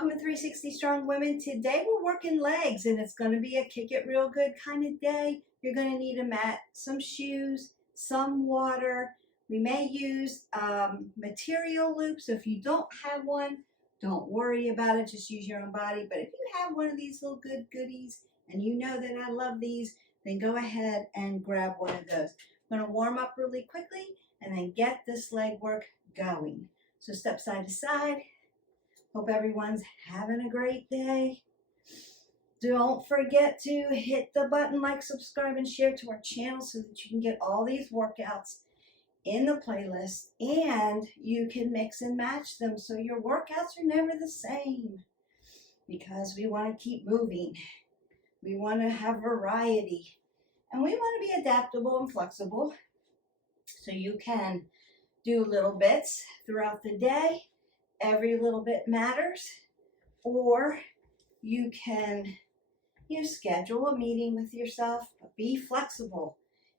Welcome to 360 Strong Women. Today we're working legs and it's going to be a kick it real good kind of day. You're going to need a mat, some shoes, some water. We may use material loops. So if you don't have one, don't worry about it. Just use your own body. But if you have one of these little good goodies and you know that I love these, then go ahead and grab one of those. I'm going to warm up really quickly and then get this leg work going. So step side to side. Hope everyone's having a great day. Don't forget to hit the button, like, subscribe, and share to our channel so that you can get all these workouts in the playlist and you can mix and match them so your workouts are never the same, because we want to keep moving. We want to have variety and we want to be adaptable and flexible so you can do little bits throughout the day. Every little bit matters. Or you can schedule a meeting with yourself, but be flexible,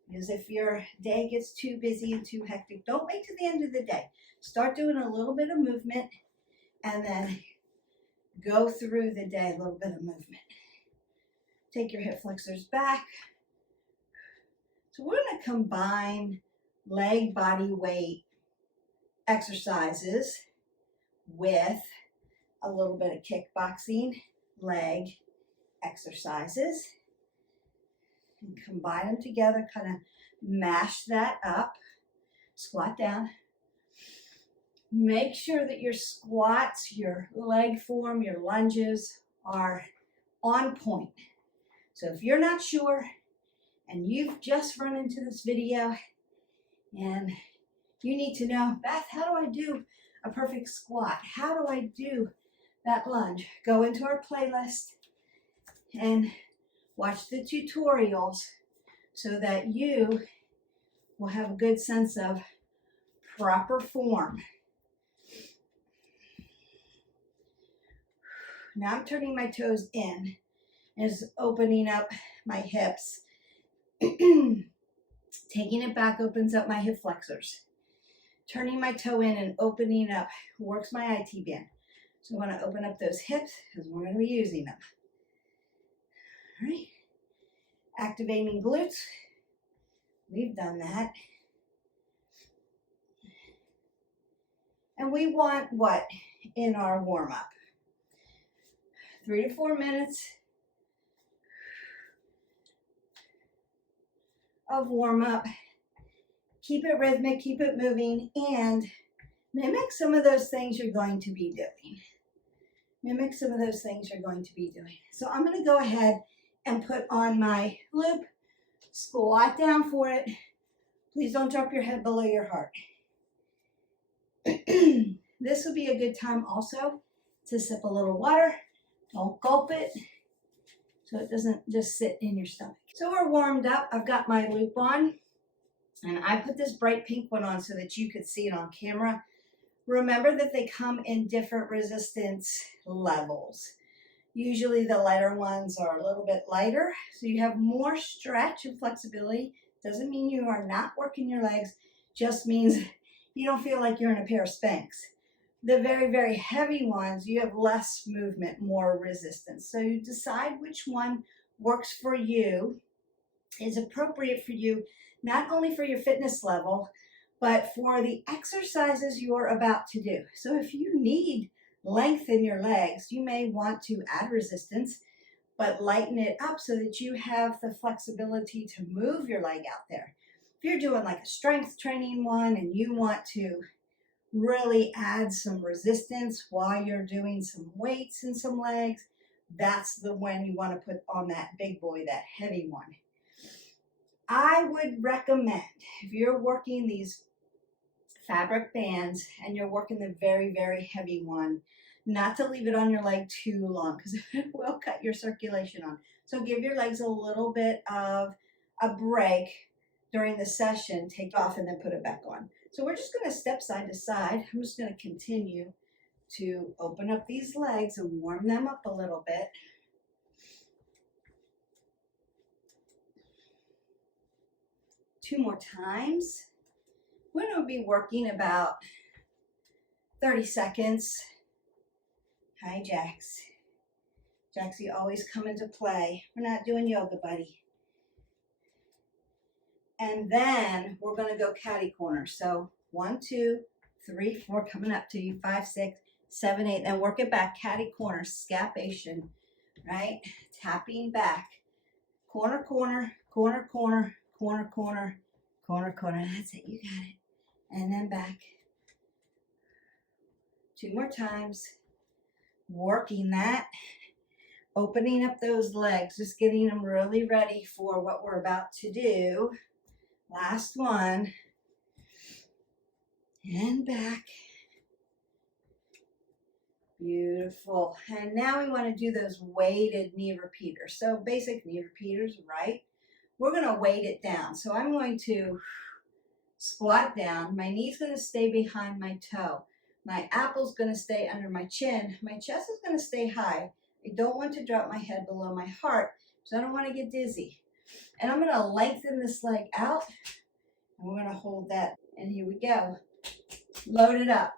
because if your day gets too busy and too hectic, don't wait till the end of the day. Start doing a little bit of movement and then go through the day, a little bit of movement. Take your hip flexors back. So we're going to combine leg body weight exercises with a little bit of kickboxing leg exercises and combine them together, kind of mash that up. Squat down. Make sure that your squats, your leg form, your lunges are on point. So if you're not sure and you've just run into this video and you need to know, Beth, how do I do a perfect squat? How do I do that lunge? Go into our playlist and watch the tutorials so that you will have a good sense of proper form. Now I'm turning my toes in and just opening up my hips. Taking it back opens up my hip flexors. Turning my toe in and opening up works my IT band. So I want to open up those hips because we're going to be using them. All right. Activating glutes. We've done that. And we want what in our warm-up? 3 to 4 minutes of warm-up. Keep it rhythmic, keep it moving, and mimic some of those things you're going to be doing. Mimic some of those things you're going to be doing. So I'm going to go ahead and put on my loop, squat down for it. Please don't drop your head below your heart. This would be a good time also to sip a little water. Don't gulp it so it doesn't just sit in your stomach. So we're warmed up. I've got my loop on. And I put this bright pink one on so that you could see it on camera. Remember that they come in different resistance levels. Usually the lighter ones are a little bit lighter, so you have more stretch and flexibility. Doesn't mean you are not working your legs, just means you don't feel like you're in a pair of Spanx. The very, very heavy ones, you have less movement, more resistance. So you decide which one works for you, is appropriate for you, not only for your fitness level, but for the exercises you're about to do. So if you need length in your legs, you may want to add resistance, but lighten it up so that you have the flexibility to move your leg out there. If you're doing like a strength training one and you want to really add some resistance while you're doing some weights in some legs, that's the one you want to put on that big boy, that heavy one. I would recommend, if you're working these fabric bands and you're working the very, very heavy one, not to leave it on your leg too long because it will cut your circulation on. So give your legs a little bit of a break during the session, take it off and then put it back on. So we're just going to step side to side. I'm just going to continue to open up these legs and warm them up a little bit. Two more times. We're going to be working about 30 seconds Hi, Jax. Jaxie always come into play. We're not doing yoga, buddy. And then we're going to go catty corner. So 1, 2, 3, 4, coming up to you, 5, 6, 7, 8. Then work it back, catty corner, scapation, right? Tapping back. Corner, corner, corner, corner, corner, corner, corner, corner. That's it, you got it. And then back. 2 more times. Working that. Opening up those legs, just getting them really ready for what we're about to do. Last one. And back. Beautiful. And now we want to do those weighted knee repeaters. So basic knee repeaters, right? We're going to weight it down. So I'm going to squat down. My knee's going to stay behind my toe. My apple's going to stay under my chin. My chest is going to stay high. I don't want to drop my head below my heart, so I don't want to get dizzy. And I'm going to lengthen this leg out, and we're going to hold that. And here we go. Load it up.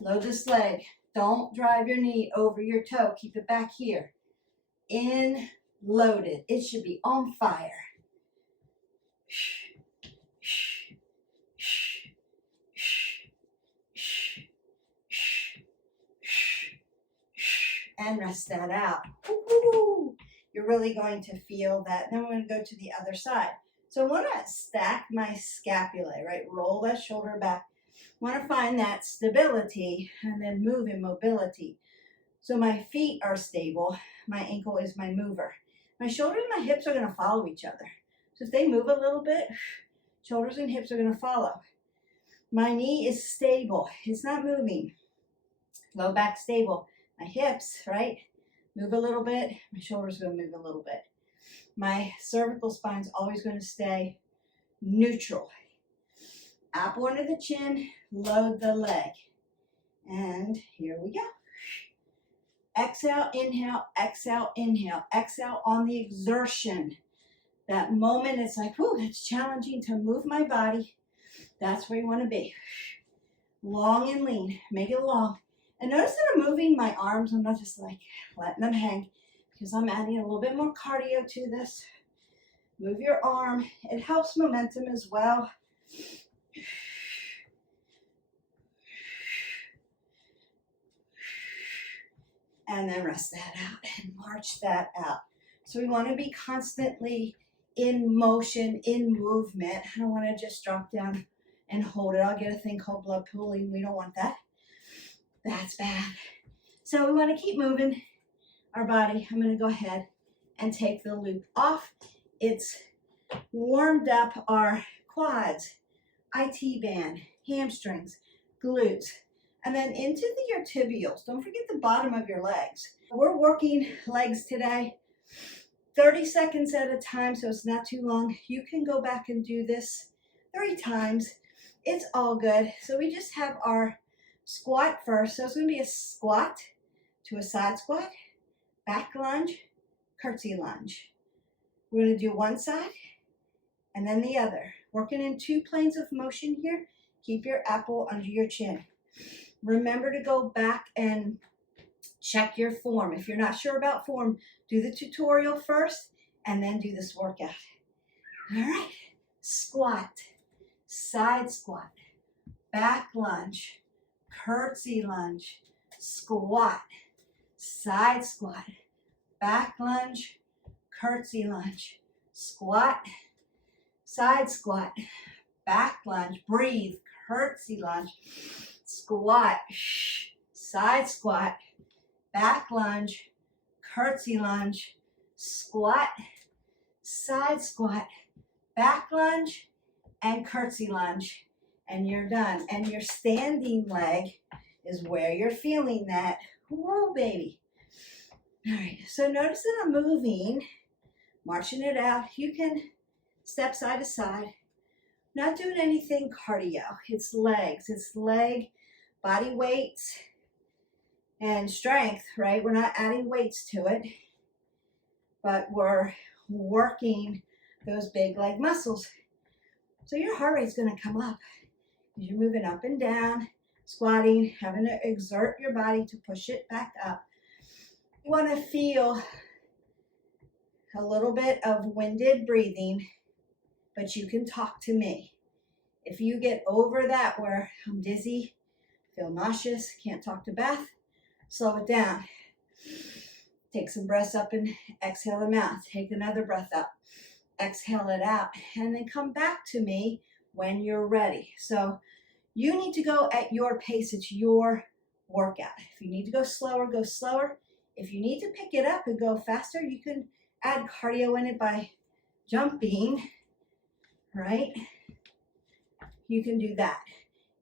Load this leg. Don't drive your knee over your toe. Keep it back here. In, loaded. It should be on fire. And rest that out. Woo-hoo. You're really going to feel that. Then we're going to go to the other side. So I want to stack my scapulae, right? Roll that shoulder back. I want to find that stability and then move in mobility. So my feet are stable. My ankle is my mover. My shoulders and my hips are going to follow each other. So if they move a little bit, shoulders and hips are going to follow. My knee is stable. It's not moving. Low back stable. My hips, right, move a little bit. My shoulders are going to move a little bit. My cervical spine is always going to stay neutral. Apple under the chin, load the leg. And here we go. Exhale, inhale, exhale, inhale. Exhale on the exertion. That moment, it's like, whew, it's challenging to move my body. That's where you want to be. Long and lean. Make it long. And notice that I'm moving my arms. I'm not just like letting them hang because I'm adding a little bit more cardio to this. Move your arm. It helps momentum as well. And then rest that out and march that out. So we want to be constantly in motion, in movement. I don't want to just drop down and hold it. I'll get a thing called blood pooling. We don't want that. That's bad. So we want to keep moving our body. I'm going to go ahead and take the loop off. It's warmed up our quads, IT band, hamstrings, glutes, and then into your tibials. Don't forget the bottom of your legs. We're working legs today 30 seconds at a time, so it's not too long. You can go back and do this 3 times. It's all good. So we just have our squat first. So it's going to be a squat to a side squat, back lunge, curtsy lunge. We're going to do one side and then the other. Working in 2 planes of motion here. Keep your apple under your chin. Remember to go back and check your form. If you're not sure about form, do the tutorial first and then do this workout. All right. Squat, side squat, back lunge, curtsy lunge, squat, side squat, back lunge, curtsy lunge, squat, side squat, back lunge, breathe, curtsy lunge, squat, side squat, back lunge, curtsy lunge, squat, side squat, back lunge, and curtsy lunge. And you're done. And your standing leg is where you're feeling that. Whoa, baby. All right, so notice that I'm moving, marching it out. You can step side to side. Not doing anything cardio. It's legs. It's leg, body weights, and strength, right? We're not adding weights to it, but we're working those big leg muscles. So your heart rate's going to come up as you're moving up and down, squatting, having to exert your body to push it back up. You want to feel a little bit of winded breathing, but you can talk to me. If you get over that where I'm dizzy, feel nauseous, can't talk to Beth, slow it down. Take some breaths up and exhale them out. Take another breath up, exhale it out, and then come back to me when you're ready. So you need to go at your pace. It's your workout. If you need to go slower, go slower. If you need to pick it up and go faster, you can add cardio in it by jumping, right? You can do that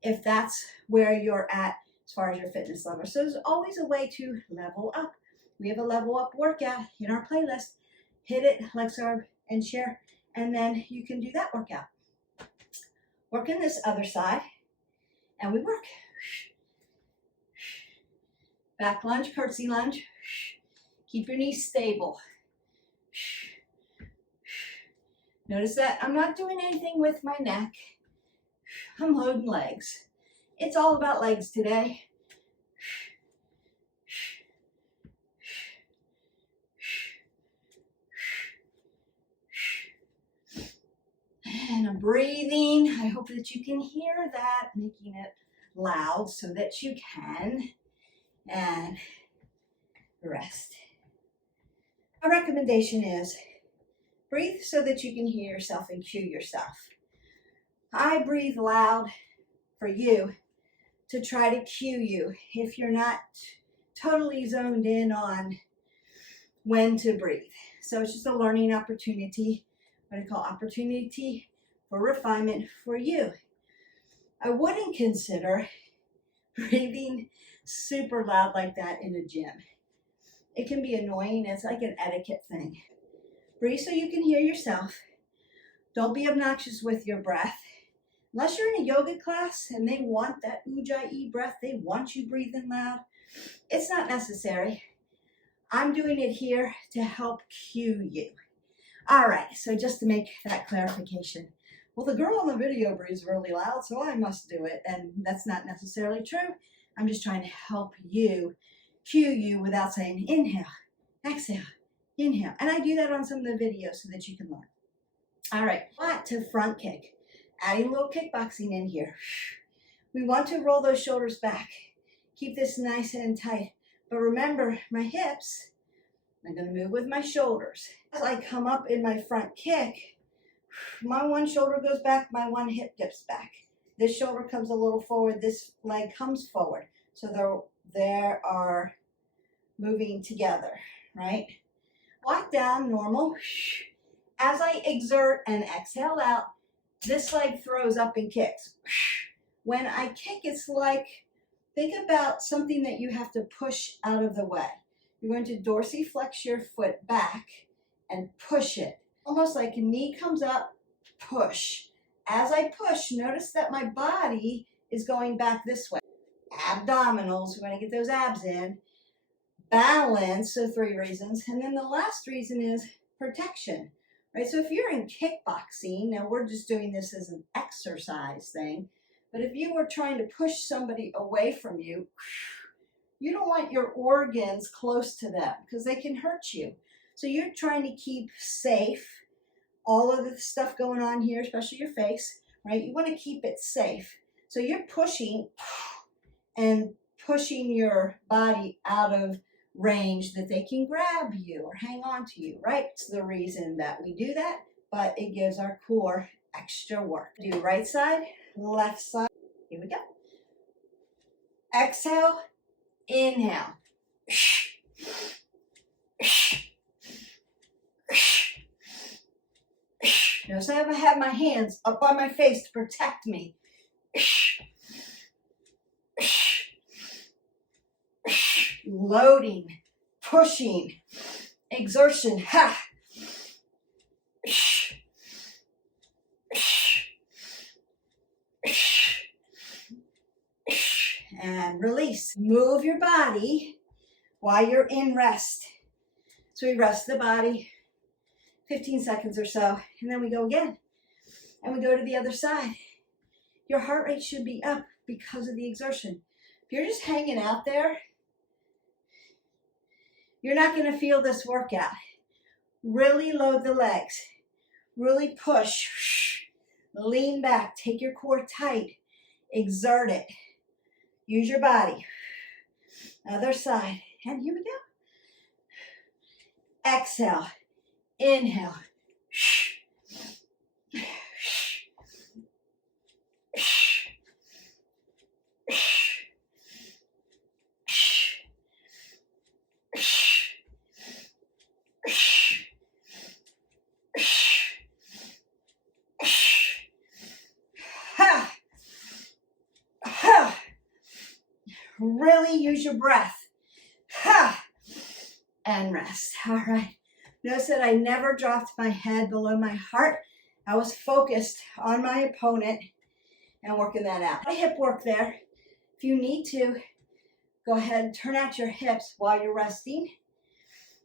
if that's where you're at as far as your fitness level. So there's always a way to level up. We have a level up workout in our playlist. Hit it, like, subscribe, and share, and then you can do that workout. Work in this other side, and we work. Back lunge, curtsy lunge. Keep your knees stable. Notice that I'm not doing anything with my neck. I'm loading legs. It's all about legs today. And I'm breathing. I hope that you can hear that, making it loud so that you can. And rest. My recommendation is breathe so that you can hear yourself and cue yourself. I breathe loud for you to try to cue you if you're not totally zoned in on when to breathe. So it's just a learning opportunity, what I call opportunity for refinement for you. I wouldn't consider breathing super loud like that in a gym. It can be annoying. It's like an etiquette thing. Breathe so you can hear yourself. Don't be obnoxious with your breath. Unless you're in a yoga class and they want that ujjayi breath, they want you breathing loud, it's not necessary. I'm doing it here to help cue you. All right, so just to make that clarification. Well, the girl on the video breathes really loud, so I must do it. And that's not necessarily true. I'm just trying to help you, cue you without saying inhale, exhale, inhale. And I do that on some of the videos so that you can learn. All right, flat to front kick. Adding a little kickboxing in here. We want to roll those shoulders back. Keep this nice and tight. But remember, my hips, I'm going to move with my shoulders. As I come up in my front kick, my one shoulder goes back, my one hip dips back. This shoulder comes a little forward, this leg comes forward. So they are moving together, right? Walk down, normal. As I exert and exhale out, this leg throws up and kicks. When I kick, it's like, think about something that you have to push out of the way. You're going to dorsiflex your foot back and push it. Almost like a knee comes up, push. As I push, notice that my body is going back this way. Abdominals, we want to get those abs in. Balance, so 3 reasons. And then the last reason is protection. Right, so if you're in kickboxing, now we're just doing this as an exercise thing, but if you were trying to push somebody away from you, you don't want your organs close to them because they can hurt you. So you're trying to keep safe all of the stuff going on here, especially your face, right? You want to keep it safe. So you're pushing and pushing your body out of range that they can grab you or hang on to you, right? It's the reason that we do that, but it gives our core extra work. Do right side, left side. Here we go. Exhale, inhale. Notice I have my hands up on my face to protect me. Loading, pushing, exertion, ha. And release. Move your body while you're in rest. So we rest the body, 15 seconds or so, and then we go again. And we go to the other side. Your heart rate should be up because of the exertion. If you're just hanging out there, you're not going to feel this workout. Really load the legs. Really push. Lean back. Take your core tight. Exert it. Use your body. Other side. And here we go. Exhale. Inhale. Really use your breath. And rest. All right. Notice that I never dropped my head below my heart. I was focused on my opponent and working that out. Hip work there. If you need to, go ahead and turn out your hips while you're resting.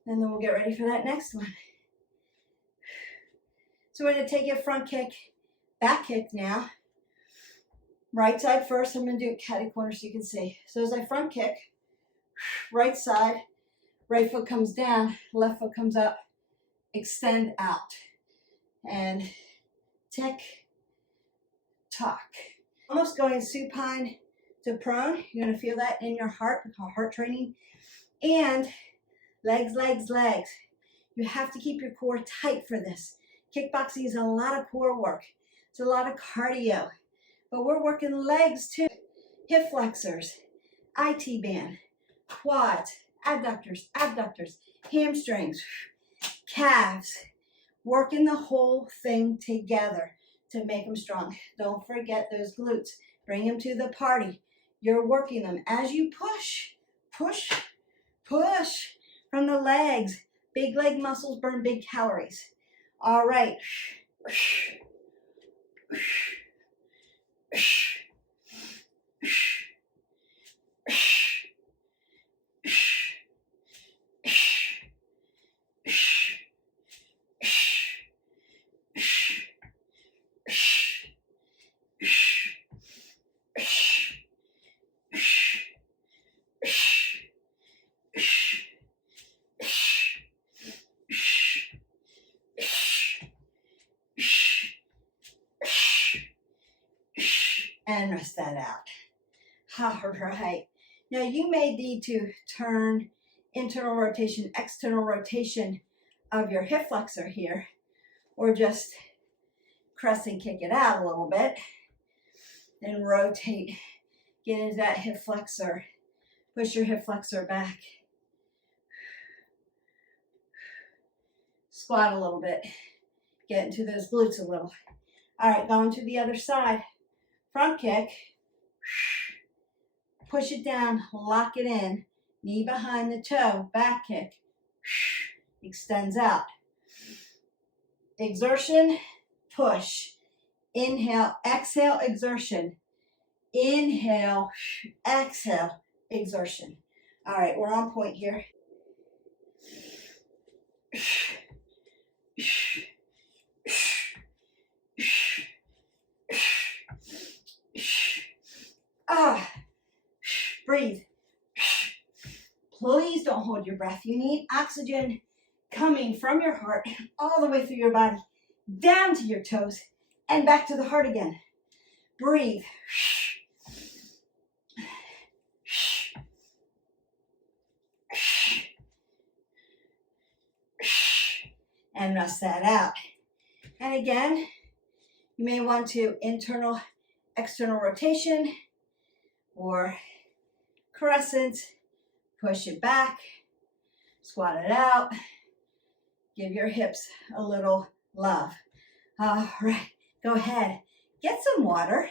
And then we'll get ready for that next one. So we're going to take a front kick, back kick now. Right side first. I'm going to do it catty corner so you can see. So as I front kick, right side, right foot comes down, left foot comes up, extend out. And tick, tock. Almost going supine to prone. You're going to feel that in your heart. We call heart training. And legs, legs, legs. You have to keep your core tight for this. Kickboxing is a lot of core work. It's a lot of cardio. But we're working legs too. Hip flexors, IT band, quads, adductors, abductors, hamstrings, calves. Working the whole thing together to make them strong. Don't forget those glutes. Bring them to the party. You're working them as you push, push, push from the legs. Big leg muscles burn big calories. All right. And rest that out. All right. Now you may need to turn internal rotation, external rotation of your hip flexor here, or just crescent kick it out a little bit and rotate. Get into that hip flexor. Push your hip flexor back. Squat a little bit. Get into those glutes a little. All right, going to the other side. Front kick, push it down, lock it in, knee behind the toe, back kick, extends out. Exertion, push, inhale, exhale, exertion, inhale, exhale, exertion. All right, we're on point here. Breathe. Please don't hold your breath. You need oxygen coming from your heart all the way through your body, down to your toes, and back to the heart again. Breathe. And rest that out. And again, you may want to internal, external rotation, or crescent, push it back, squat it out, give your hips a little love. All right, go ahead, get some water.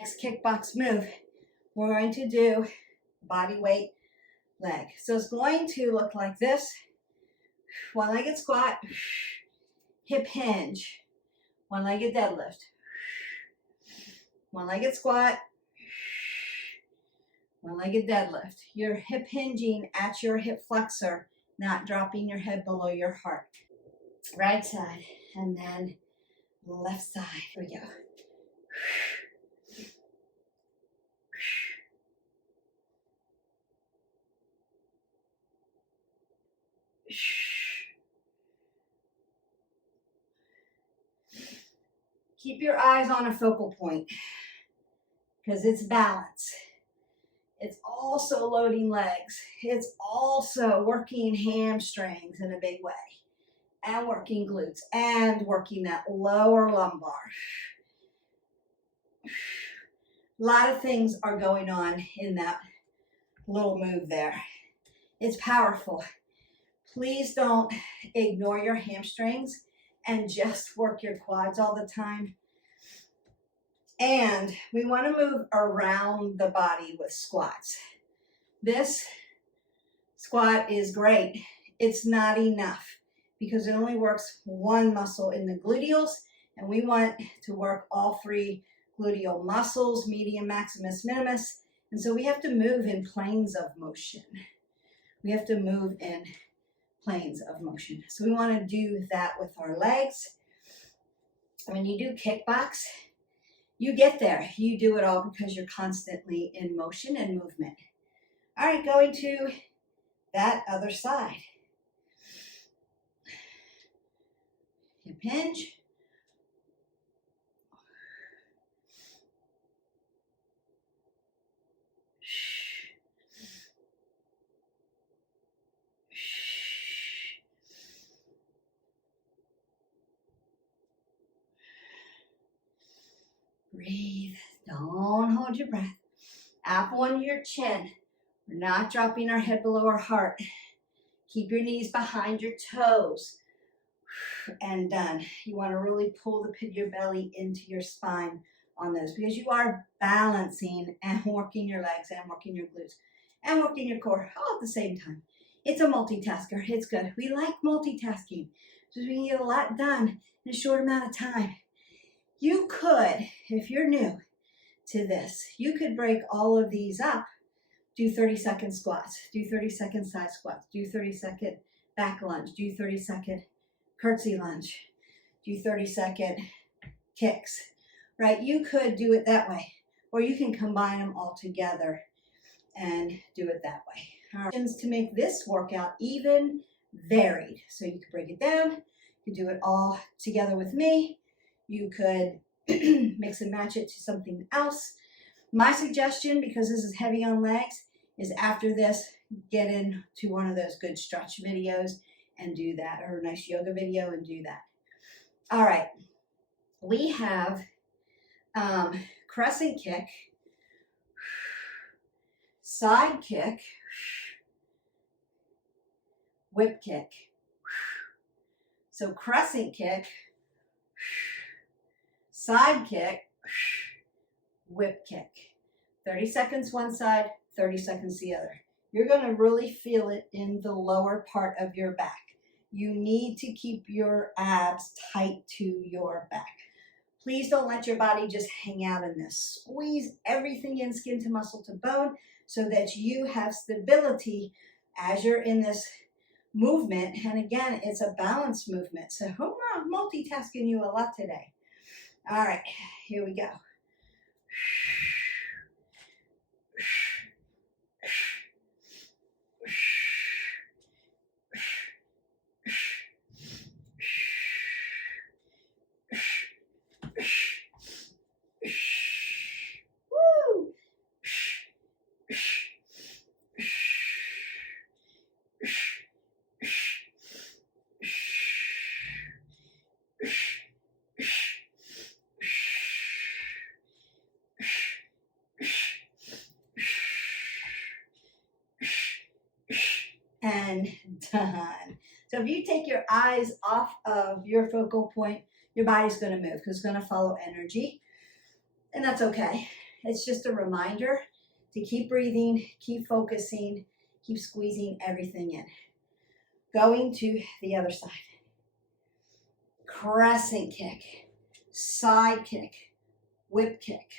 Next kickbox move, we're going to do body weight leg. So it's going to look like this. One-legged squat, hip hinge, one-legged deadlift, one-legged squat, one-legged deadlift. You're hip hinging at your hip flexor, not dropping your head below your heart. right side, and then left side. Here we go. Keep your eyes on a focal point because it's balance. It's also loading legs. It's also working hamstrings in a big way, and working glutes, and working that lower lumbar. A lot of things are going on in that little move there. It's powerful. Please don't ignore your hamstrings and just work your quads all the time. And we want to move around the body with squats. This squat is great. It's not enough because it only works one muscle in the gluteals, and we want to work all three gluteal muscles, medium, maximus, minimus. And so we have to move in planes of motion. We have to move in planes of motion. So we want to do that with our legs. When you do kickbox, you get there. You do it all because you're constantly in motion and movement. All right, going to that other side. Hip hinge. Breathe. Don't hold your breath. Apple under your chin. We're not dropping our head below our heart. Keep your knees behind your toes. And done. You want to really pull the pit of your belly into your spine on those because you are balancing and working your legs and working your glutes and working your core all at the same time. It's a multitasker. It's good. We like multitasking because we get a lot done in a short amount of time. You could, if you're new to this, you could break all of these up. Do 30-second squats, do 30-second side squats, do 30-second back lunge, do 30-second curtsy lunge, do 30-second kicks, right? You could do it that way, or you can combine them all together and do it that way. All right. To make this workout even varied. So you could break it down, you could do it all together with me. You could mix and match it to something else. My suggestion, because this is heavy on legs, is after this, get into one of those good stretch videos and do that, or a nice yoga video and do that. All right, we have crescent kick, side kick, whip kick. So crescent kick, side kick, whip kick. 30 seconds one side, 30 seconds the other. You're going to really feel it in the lower part of your back. You need to keep your abs tight to your back. Please don't let your body just hang out in this. Squeeze everything in, skin to muscle to bone, so that you have stability as you're in this movement. And again, it's a balanced movement. So I'm multitasking you a lot today. All right, here we go. And done. So if you take your eyes off of your focal point, your body's going to move because it's going to follow energy. And that's okay. It's just a reminder to keep breathing, keep focusing, keep squeezing everything in. Going to the other side. Crescent kick, side kick, whip kick,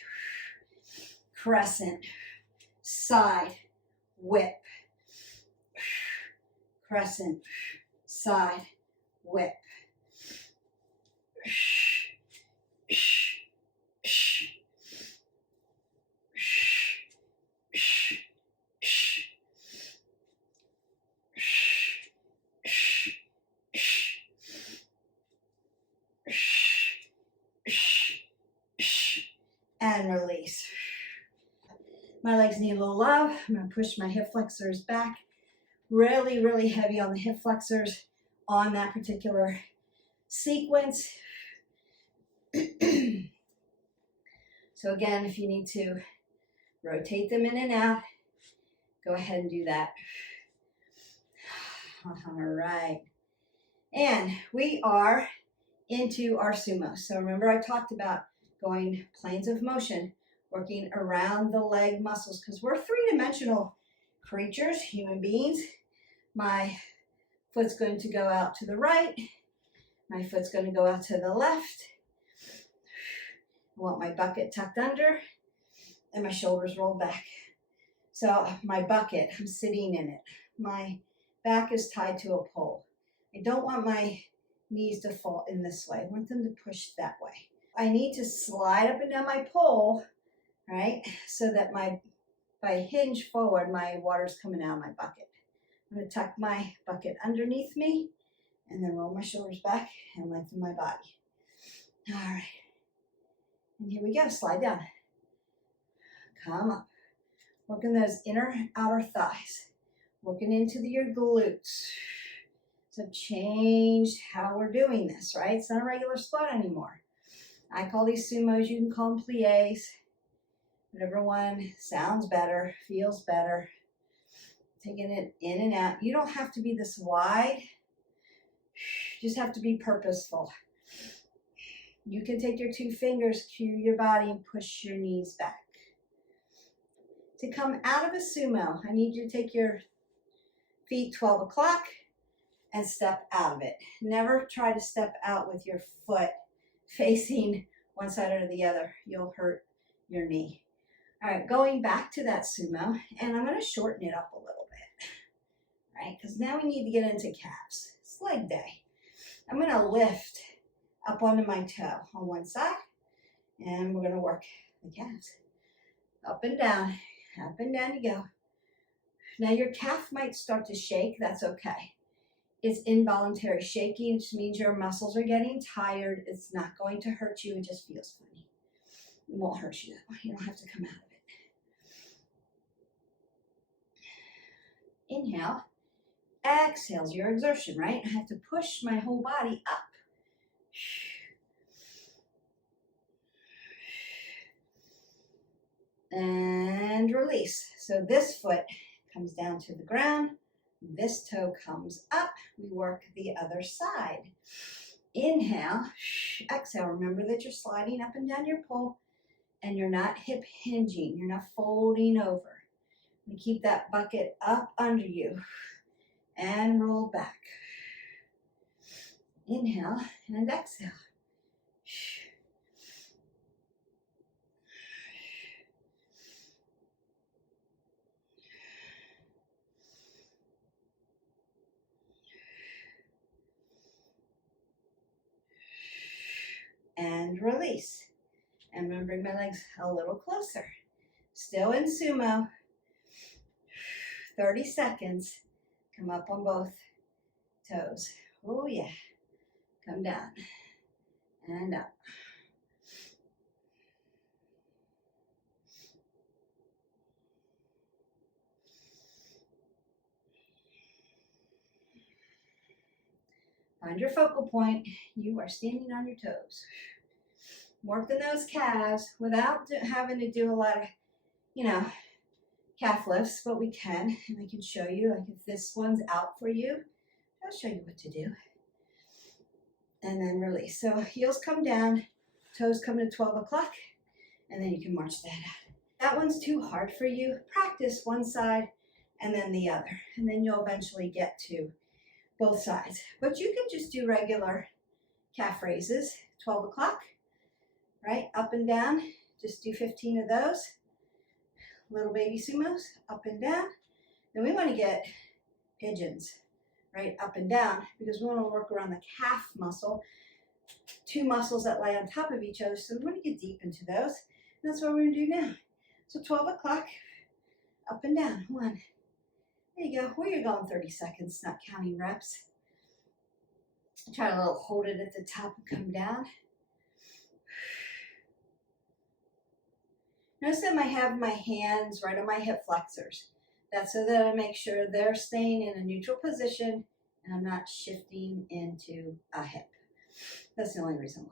crescent, side, whip, crescent, side, whip, And release. My legs need a little love. I'm going to push my hip flexors back. Really, really heavy on the hip flexors on that particular sequence. So again, if you need to rotate them in and out, go ahead and do that. All right. And we are into our sumo. So remember I talked about going planes of motion, working around the leg muscles, because we're three-dimensional creatures, human beings. My foot's going to go out to the right. My foot's going to go out to the left. I want my bucket tucked under and my shoulders rolled back. So my bucket, I'm sitting in it. My back is tied to a pole. I don't want my knees to fall in this way. I want them to push that way. I need to slide up and down my pole, right? So that if I hinge forward, my water's coming out of my bucket. I'm going to tuck my bucket underneath me and then roll my shoulders back and lengthen my body. All right. And here we go. Slide down. Come up. Working those inner outer thighs. Working into your glutes. So changed how we're doing this, right? It's not a regular squat anymore. I call these sumos, you can call them pliés. Whatever one sounds better, feels better. Taking it in and out. You don't have to be this wide. You just have to be purposeful. You can take your two fingers, cue your body, and push your knees back. To come out of a sumo, I need you to take your feet 12 o'clock and step out of it. Never try to step out with your foot facing one side or the other. You'll hurt your knee. All right, going back to that sumo, and I'm going to shorten it up a little bit, right? Because now we need to get into calves. It's leg day. I'm going to lift up onto my toe on one side, and we're going to work the calves. Up and down you go. Now your calf might start to shake. That's okay. It's involuntary shaking, which means your muscles are getting tired. It's not going to hurt you. It just feels funny. It won't hurt you that way. You don't have to come out of it. Inhale. Exhale, your exertion, right? I have to push my whole body up. And release. So this foot comes down to the ground. This toe comes up. We work the other side. Inhale. Exhale. Remember that you're sliding up and down your pole and you're not hip hinging. You're not folding over. You keep that bucket up under you and roll back. Inhale and exhale. And release. And I'm going to bring my legs a little closer. Still in sumo. 30 seconds. Come up on both toes. Oh yeah. Come down. And up. Find your focal point. You are standing on your toes. Working those calves without having to do a lot of, calf lifts, but we can. And I can show you, like if this one's out for you, I'll show you what to do. And then release. So heels come down, toes come to 12 o'clock, and then you can march that out. That one's too hard for you. Practice one side and then the other, and then you'll eventually get to both sides. But you can just do regular calf raises, 12 o'clock, right? Up and down, just do 15 of those. Little baby sumos, up and down. Then we want to get pigeons, right? Up and down, because we want to work around the calf muscle, two muscles that lay on top of each other. So we want to get deep into those. And that's what we're going to do now. So 12 o'clock, up and down, one. There you go. Where you're going 30 seconds, not counting reps. Try to hold it at the top and come down. Notice that I have my hands right on my hip flexors. That's so that I make sure they're staying in a neutral position and I'm not shifting into a hip. That's the only reason why.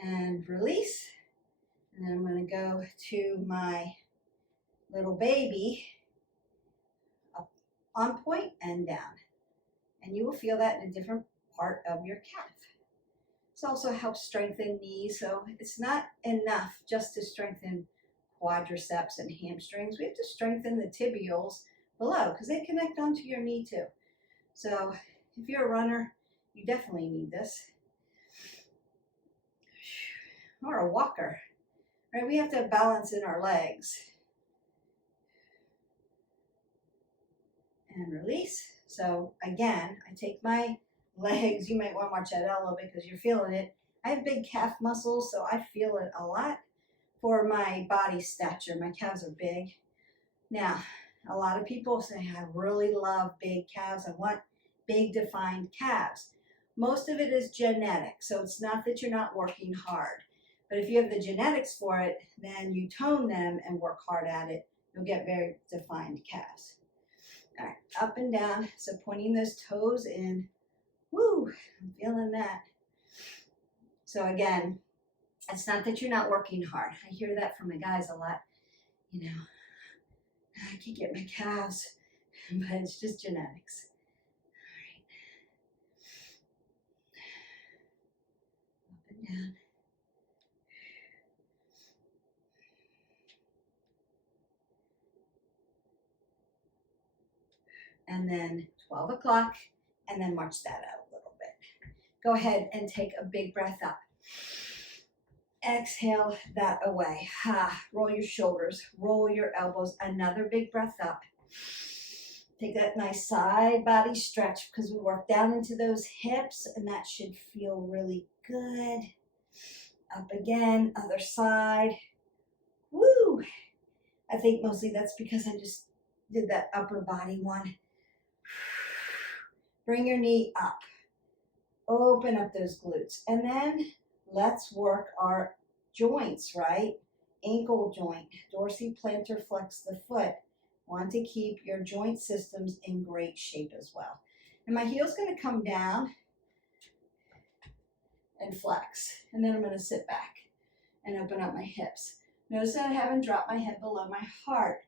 And release. And then I'm going to go to my little baby, up on point and down. And you will feel that in a different part of your calf. This also helps strengthen knees, so it's not enough just to strengthen quadriceps and hamstrings. We have to strengthen the tibials below because they connect onto your knee too. So if you're a runner, you definitely need this. Or a walker, right? We have to have balance in our legs. And release. So again, I take my legs. You might want to watch that elbow because you're feeling it. I have big calf muscles, so I feel it a lot for my body stature. My calves are big. Now, a lot of people say, I really love big calves. I want big defined calves. Most of it is genetic, so it's not that you're not working hard. But if you have the genetics for it, then you tone them and work hard at it. You'll get very defined calves. All right, up and down. So pointing those toes in. Woo, I'm feeling that. So again, it's not that you're not working hard. I hear that from my guys a lot. You know, I can get my calves, but it's just genetics. All right. Up and down. And then 12 o'clock, and then march that out a little bit. Go ahead and take a big breath up. Exhale that away. Roll your shoulders, roll your elbows. Another big breath up. Take that nice side body stretch because we work down into those hips, and that should feel really good. Up again, other side. Woo! I think mostly that's because I just did that upper body one. Bring your knee up. Open up those glutes. And then let's work our joints, right? Ankle joint, dorsiplantar flex the foot. Want to keep your joint systems in great shape as well. And my heel's going to come down and flex. And then I'm going to sit back and open up my hips. Notice that I haven't dropped my head below my heart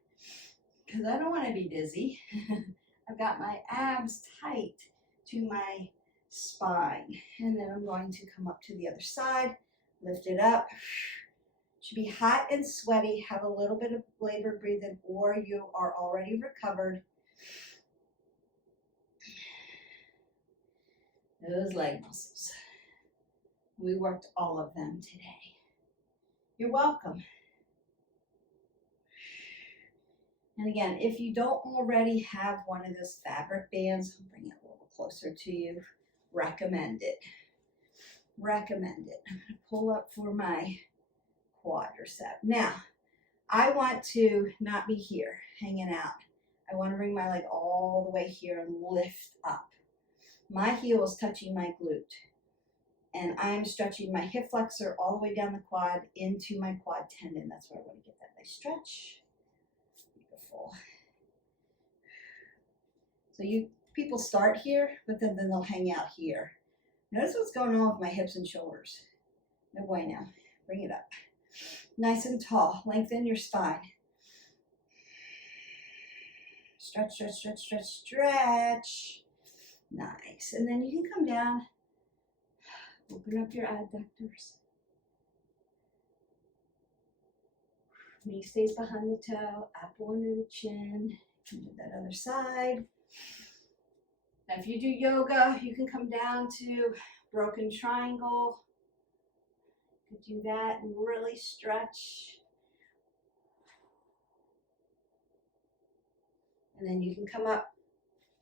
because I don't want to be dizzy. I've got my abs tight to my spine. And then I'm going to come up to the other side, lift it up. Should be hot and sweaty, have a little bit of labored breathing, or you are already recovered. Those leg muscles. We worked all of them today. You're welcome. And again, if you don't already have one of those fabric bands, I'll bring it a little closer to you. Recommend it. Recommend it. I'm going to pull up for my quadricep. Now, I want to not be here hanging out. I want to bring my leg all the way here and lift up. My heel is touching my glute. And I'm stretching my hip flexor all the way down the quad into my quad tendon. That's where I want to get that nice stretch. Beautiful. So people start here, but then they'll hang out here. Notice what's going on with my hips and shoulders. No bueno. Bring it up. Nice and tall. Lengthen your spine. Stretch, stretch, stretch, stretch, stretch. Nice. And then you can come down. Open up your adductors. Knee stays behind the toe, apple under the chin. Do that other side. Now, if you do yoga, you can come down to broken triangle. You can do that and really stretch. And then you can come up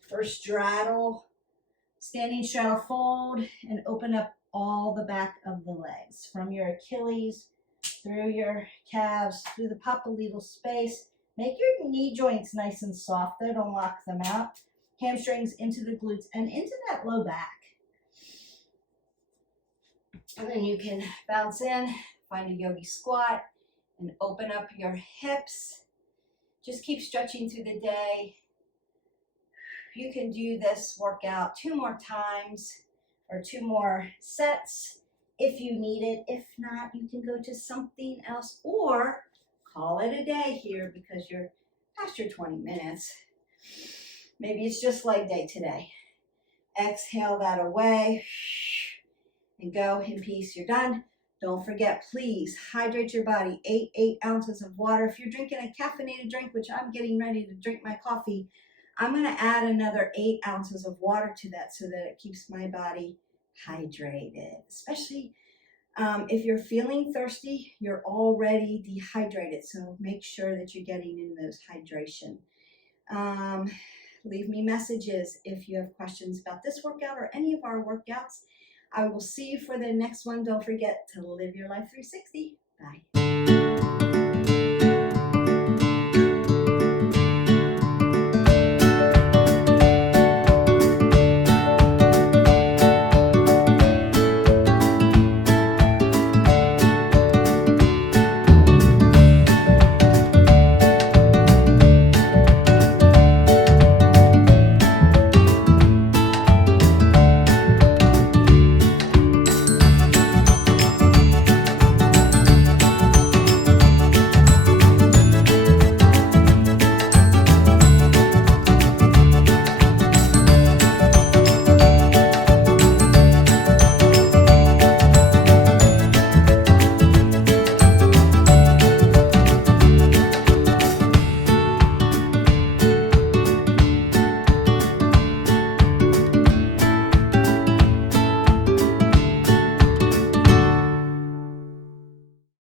for straddle, standing straddle fold, and open up all the back of the legs from your Achilles through your calves, through the popliteal space, Make your knee joints nice and soft though, don't lock them out. Hamstrings into the glutes and into that low back. And then you can bounce in, find a yogi squat, and open up your hips. Just keep stretching through the day. You can do this workout 2 more times or 2 more sets if you need it. If not, you can go to something else or call it a day here because you're past your 20 minutes. Maybe it's just leg day today. Exhale that away and go in peace. You're done. Don't forget, please hydrate your body. 8 ounces of water. If you're drinking a caffeinated drink, which I'm getting ready to drink my coffee, I'm going to add another 8 ounces of water to that so that it keeps my body hydrated. Especially if you're feeling thirsty, you're already dehydrated. So make sure that you're getting in those hydration. Leave me messages if you have questions about this workout or any of our workouts. I will see you for the next one. Don't forget to live your life 360. Bye.